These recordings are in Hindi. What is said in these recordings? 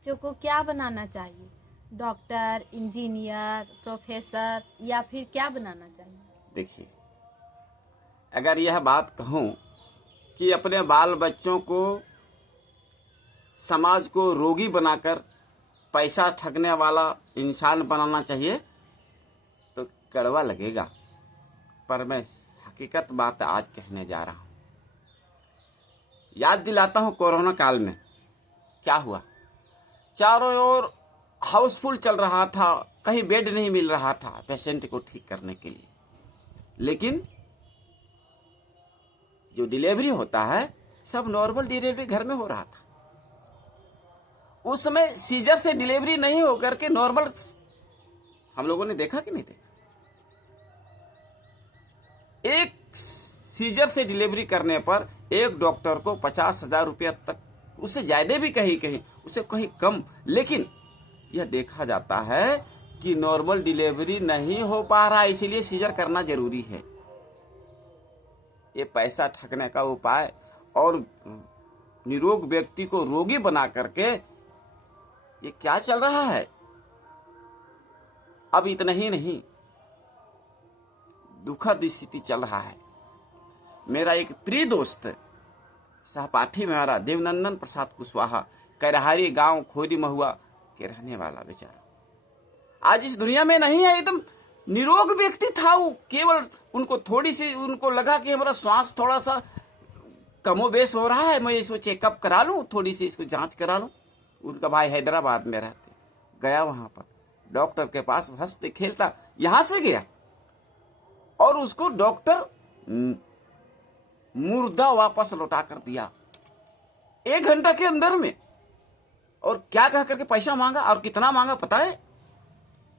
बच्चों को क्या बनाना चाहिए? डॉक्टर, इंजीनियर, प्रोफेसर या फिर क्या बनाना चाहिए? देखिए, अगर यह बात कहूं कि अपने बाल बच्चों को समाज को रोगी बनाकर पैसा ठगने वाला इंसान बनाना चाहिए तो कड़वा लगेगा, पर मैं हकीकत बात आज कहने जा रहा हूं। याद दिलाता हूं, कोरोना काल में क्या हुआ। चारों ओर हाउसफुल चल रहा था, कहीं बेड नहीं मिल रहा था पेशेंट को ठीक करने के लिए। लेकिन जो डिलीवरी होता है सब नॉर्मल डिलीवरी घर में हो रहा था। उस समय सीजर से डिलीवरी नहीं होकर के नॉर्मल हम लोगों ने देखा कि नहीं देखा। एक सीजर से डिलीवरी करने पर एक डॉक्टर को 50,000 रुपया तक, उससे ज्यादा भी कहीं कहीं, उससे कहीं कम, लेकिन यह देखा जाता है कि नॉर्मल डिलीवरी नहीं हो पा रहा, इसलिए सीजर करना जरूरी है। ये पैसा ठगने का उपाय और निरोग व्यक्ति को रोगी बना करके ये क्या चल रहा है। अब इतना ही नहीं, दुखद स्थिति चल रहा है। मेरा एक प्रिय दोस्त सहपाठी में हमारा देवनंदन प्रसाद कुशवाहा, करहारी गांव खोरी महुआ के रहने वाला बेचारा आज इस दुनिया में नहीं है। एकदम निरोग व्यक्ति था वो, केवल उनको थोड़ी सी उनको लगा कि हमारा श्वास थोड़ा सा कमोबेश हो रहा है, मैं इसको चेकअप करा लूं, थोड़ी सी इसको जांच करा लूं। उनका भाई हैदराबाद में रहते, गया वहां पर डॉक्टर के पास, हंसते खेलता यहां से गया और उसको डॉक्टर मुर्दा वापस लौटा कर दिया 1 घंटा के अंदर में। और क्या कह करके पैसा मांगा, और कितना मांगा पता है?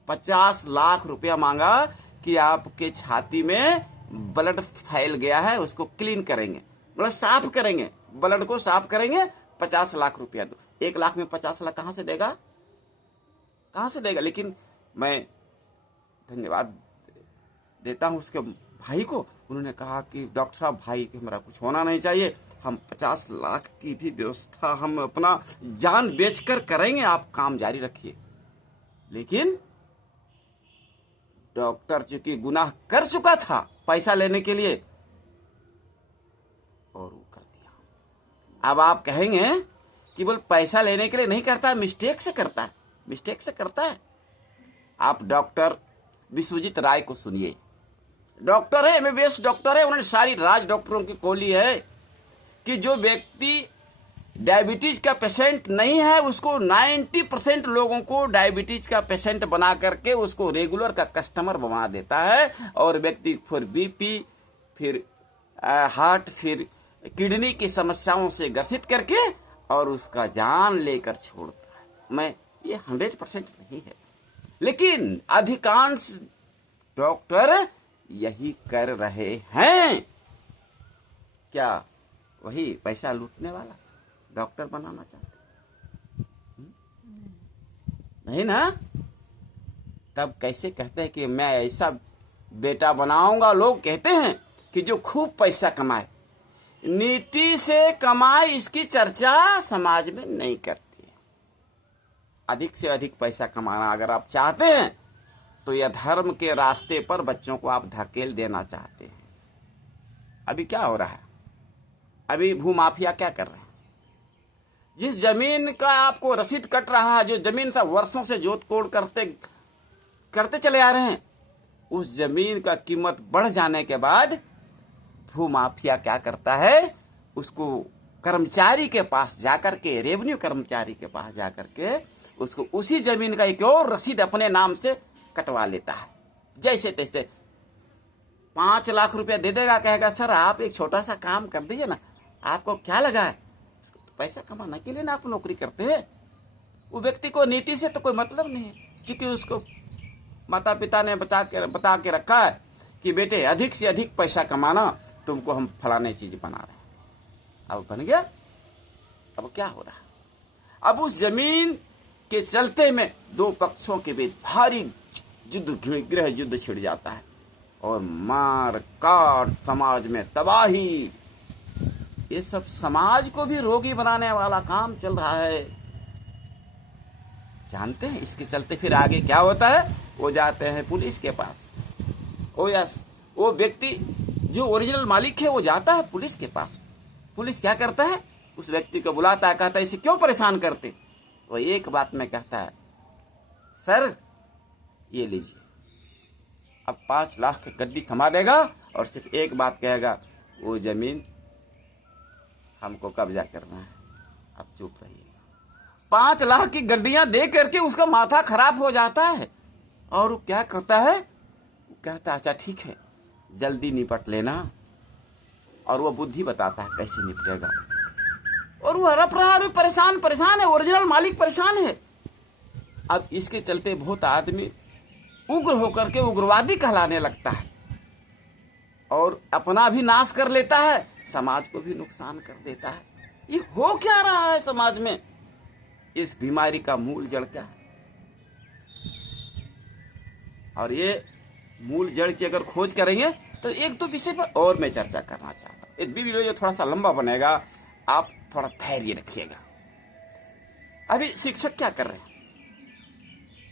50 लाख रुपया मांगा कि आपके छाती में ब्लड फैल गया है, उसको क्लीन करेंगे, मतलब साफ करेंगे, ब्लड को साफ करेंगे, 50 लाख रुपया दो। 1 लाख में 50 लाख कहां से देगा, कहां से देगा? लेकिन मैं धन्यवाद देता हूं उसके भाई को। उन्होंने कहा कि डॉक्टर साहब, भाई कि हमारा कुछ होना नहीं चाहिए, हम 50 लाख की भी व्यवस्था हम अपना जान बेचकर करेंगे, आप काम जारी रखिए। लेकिन डॉक्टर चूंकि गुनाह कर चुका था पैसा लेने के लिए, और वो कर दिया। अब आप कहेंगे कि बोल पैसा लेने के लिए नहीं करता, मिस्टेक से करता है, मिस्टेक से करता है। आप डॉक्टर विश्वजीत राय को सुनिए, डॉक्टर है, एमबीबीएस डॉक्टर है, उन्होंने सारी राज डॉक्टरों की खोली है कि जो व्यक्ति डायबिटीज का पेशेंट नहीं है उसको 90% लोगों को डायबिटीज का पेशेंट बना करके उसको रेगुलर का कस्टमर बना देता है, और व्यक्ति फिर बीपी, फिर हार्ट, फिर किडनी की समस्याओं से ग्रसित करके और उसका जान लेकर छोड़ता है। मैं ये 100% नहीं है, लेकिन अधिकांश डॉक्टर यही कर रहे हैं। क्या वही पैसा लूटने वाला डॉक्टर बनाना चाहते? नहीं ना? तब कैसे कहते हैं कि मैं ऐसा बेटा बनाऊंगा? लोग कहते हैं कि जो खूब पैसा कमाए, नीति से कमाए, इसकी चर्चा समाज में नहीं करती है। अधिक से अधिक पैसा कमाना अगर आप चाहते हैं तो यह धर्म के रास्ते पर बच्चों को आप धकेल देना चाहते हैं। अभी क्या हो रहा है? अभी भूमाफिया क्या कर रहे हैं? जिस जमीन का आपको रसीद कट रहा है, जो जमीन से वर्षों से जोत कोड़ करते चले आ रहे हैं, उस जमीन का कीमत बढ़ जाने के बाद भूमाफिया क्या करता है? उसको कर्मचारी के पास जाकर के, रेवेन्यू कर्मचारी के पास जाकर के उसको उसी जमीन का एक और रसीद अपने नाम से कटवा लेता है। जैसे तैसे 5 लाख रुपया दे देगा, कहेगा सर आप एक छोटा सा काम कर दीजिए ना, आपको क्या लगा है? पैसा कमाने के लिए ना आप नौकरी करते हैं। वो व्यक्ति को नीति से तो कोई मतलब नहीं है, क्योंकि उसको माता पिता ने बता के रखा है कि बेटे अधिक से अधिक पैसा कमाना, तुमको हम फलाने चीज बना रहे हैं। अब बन गया। अब क्या हो रहा है? अब उस जमीन के चलते में 2 पक्षों के बीच भारी गृह युद्ध छिड़ जाता है और मार काट, समाज में तबाही। ये सब समाज को भी रोगी बनाने वाला काम चल रहा है। जानते हैं इसके चलते फिर आगे क्या होता है, वो जाते हैं पुलिस के पास। वो व्यक्ति जो ओरिजिनल मालिक है वो जाता है पुलिस के पास। पुलिस क्या करता है, उस व्यक्ति को बुलाता है, कहता है इसे क्यों परेशान करते। वो एक बात में कहता है, सर ये लीजिए, अब 5 लाख की गड्डी थमा देगा और सिर्फ एक बात कहेगा, वो जमीन हमको कब्जा करना है, अब चुप रहिए। 5 लाख की गड्डियां दे करके उसका माथा खराब हो जाता है और वो क्या करता है, वो कहता है अच्छा ठीक है जल्दी निपट लेना, और वो बुद्धि बताता है कैसे निपटेगा। और वो हड़प रहा है, परेशान है, ओरिजिनल मालिक परेशान है। अब इसके चलते बहुत आदमी उग्र होकर के उग्रवादी कहलाने लगता है और अपना भी नाश कर लेता है, समाज को भी नुकसान कर देता है। ये हो क्या रहा है समाज में, इस बीमारी का मूल जड़ क्या है। और ये मूल जड़ की अगर खोज करेंगे तो एक दो विषय पर और मैं चर्चा करना चाहता हूँ। एक वीडियो जो थोड़ा सा लंबा बनेगा, आप थोड़ा धैर्य रखिएगा। अभी शिक्षक क्या कर रहे हैं,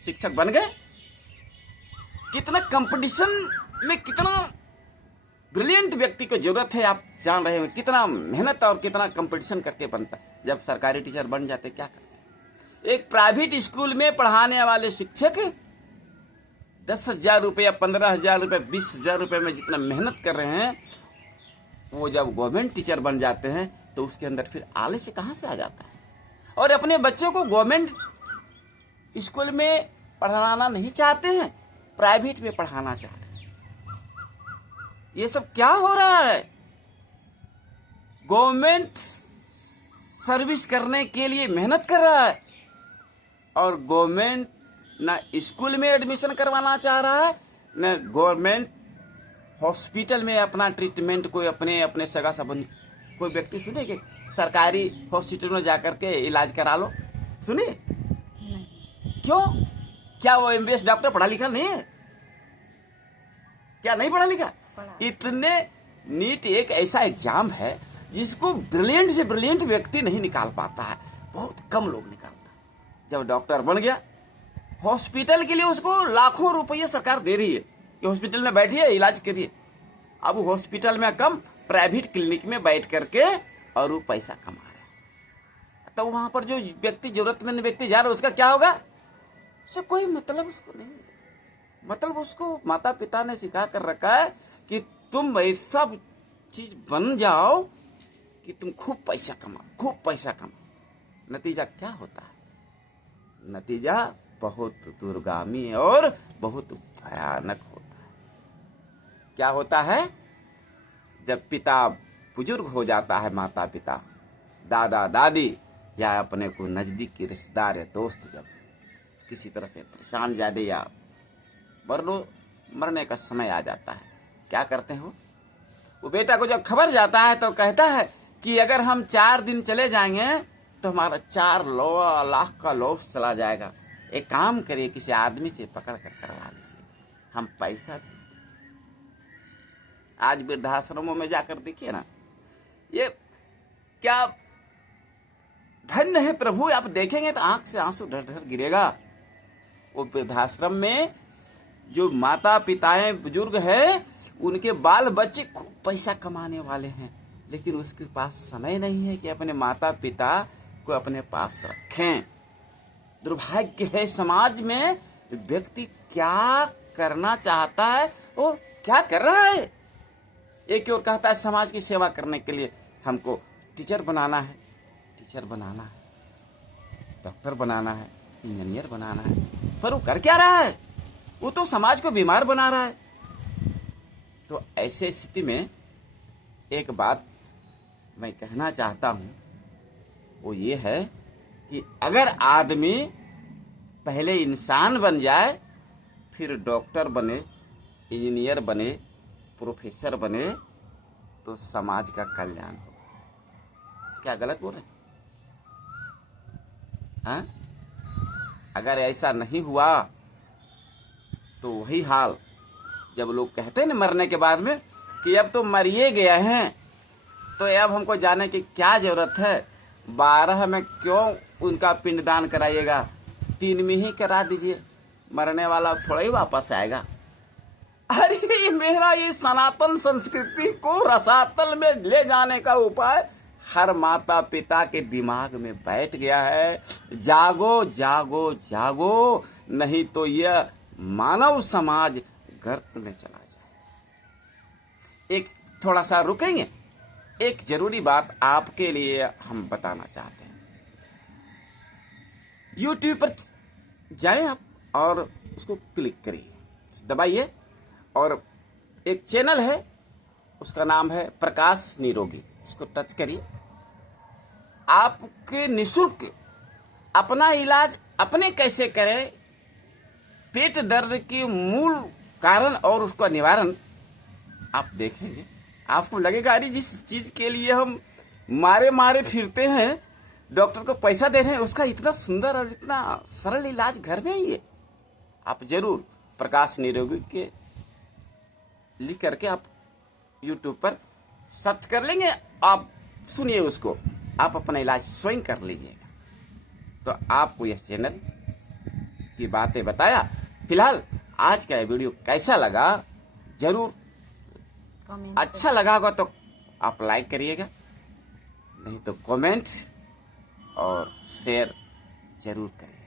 शिक्षक बन गए, कितना कंपटीशन में कितना ब्रिलियंट व्यक्ति को जरूरत है आप जान रहे हो, कितना मेहनत और कितना कंपटीशन करके बनता है। जब सरकारी टीचर बन जाते क्या करते, एक प्राइवेट स्कूल में पढ़ाने वाले शिक्षक 10,000 रुपये, 15,000 रुपये, 20,000 रुपये में जितना मेहनत कर रहे हैं, वो जब गवर्नमेंट टीचर बन जाते हैं तो उसके अंदर फिर आलस्य कहाँ से आ जाता है, और अपने बच्चों को गवर्नमेंट स्कूल में पढ़ाना नहीं चाहते हैं, प्राइवेट में पढ़ाना चाहते हैं। ये सब क्या हो रहा है, गवर्नमेंट सर्विस करने के लिए मेहनत कर रहा है और गवर्नमेंट ना स्कूल में एडमिशन करवाना चाह रहा है, न गवर्नमेंट हॉस्पिटल में अपना ट्रीटमेंट कोई अपने सगा संबंधी कोई व्यक्ति सुने कि सरकारी हॉस्पिटल में जाकर के इलाज करा लो, सुने क्यों, क्या वो MBBS डॉक्टर पढ़ा लिखा नहीं है, क्या नहीं पढ़ा लिखा। इतने नीट एक ऐसा एग्जाम है जिसको ब्रिलियंट से ब्रिलियंट व्यक्ति नहीं निकाल पाता है, बहुत कम लोग निकालता है। जब डॉक्टर बन गया, हॉस्पिटल के लिए उसको लाखों रुपये सरकार दे रही है कि हॉस्पिटल में बैठिए इलाज करिए। अब वो हॉस्पिटल में कम, प्राइवेट क्लिनिक में बैठ करके और वो पैसा कमा रहा है। तो वहां पर जो व्यक्ति जरूरतमंद व्यक्ति जा रहा है उसका क्या होगा, उससे कोई मतलब उसको नहीं, मतलब उसको माता पिता ने सिखा कर रखा है कि तुम ऐसा चीज बन जाओ कि तुम खूब पैसा कमाओ। नतीजा क्या होता है, नतीजा बहुत दूरगामी और बहुत भयानक होता है। क्या होता है, जब पिता बुजुर्ग हो जाता है, माता पिता, दादा दादी या अपने को नजदीकी रिश्तेदार या दोस्त जब किसी तरह से परेशान ज्यादा या मरने का समय आ जाता है, क्या करते हो, वो बेटा को जब खबर जाता है तो कहता है कि अगर हम 4 दिन चले जाएंगे तो हमारा 4 लाख का लॉस चला जाएगा, एक काम करिए किसी आदमी से पकड़ कर करवा लीजिए, हम पैसा दे। आज वृद्धाश्रमों में जाकर देखिए ना, ये क्या धन्य है प्रभु, आप देखेंगे तो आंख से आंसू ढर ढर गिरेगा। वो वृद्धाश्रम में जो माता पिताएं बुजुर्ग हैं, उनके बाल बच्चे खूब पैसा कमाने वाले हैं, लेकिन उसके पास समय नहीं है कि अपने माता पिता को अपने पास रखें। दुर्भाग्य है समाज में, व्यक्ति क्या करना चाहता है और क्या कर रहा है। एक और कहता है समाज की सेवा करने के लिए हमको टीचर बनाना है, डॉक्टर बनाना है, इंजीनियर बनाना है, पर वो कर क्या रहा है, वो तो समाज को बीमार बना रहा है। तो ऐसे स्थिति में एक बात मैं कहना चाहता हूं, वो ये है कि अगर आदमी पहले इंसान बन जाए, फिर डॉक्टर बने, इंजीनियर बने, प्रोफेसर बने, तो समाज का कल्याण हो। क्या गलत बोल रहे हैं? अगर ऐसा नहीं हुआ तो वही हाल जब लोग कहते हैं ना मरने के बाद में कि अब तो मरिए गए हैं, तो अब हमको जाने की क्या जरूरत है, 12 में क्यों उनका पिंडदान कराइएगा, 3 में ही करा दीजिए, मरने वाला थोड़ा ही वापस आएगा। अरे मेरा ये सनातन संस्कृति को रसातल में ले जाने का उपाय हर माता पिता के दिमाग में बैठ गया है। जागो जागो जागो, नहीं तो यह मानव समाज गर्त में चला जाए। एक थोड़ा सा रुकेंगे, एक जरूरी बात आपके लिए हम बताना चाहते हैं। YouTube पर जाएं आप और उसको क्लिक करिए, दबाइए, और एक चैनल है उसका नाम है प्रकाश निरोगी, उसको टच करिए। आपके निःशुल्क अपना इलाज अपने कैसे करें, पेट दर्द के मूल कारण और उसका निवारण आप देखेंगे। आपको लगेगा अरे जिस चीज के लिए हम मारे मारे फिरते हैं, डॉक्टर को पैसा दे रहे हैं, उसका इतना सुंदर और इतना सरल इलाज घर में ही है। आप जरूर प्रकाश निरोगी के लिख करके आप YouTube पर सर्च कर लेंगे, आप सुनिए उसको, आप अपना इलाज स्वयं कर लीजिएगा। तो आपको यह चैनल की बातें बताया। फिलहाल आज का वीडियो कैसा लगा जरूर कमेंट अच्छा लगा होगा तो आप लाइक करिएगा, नहीं तो कमेंट और शेयर जरूर करिए।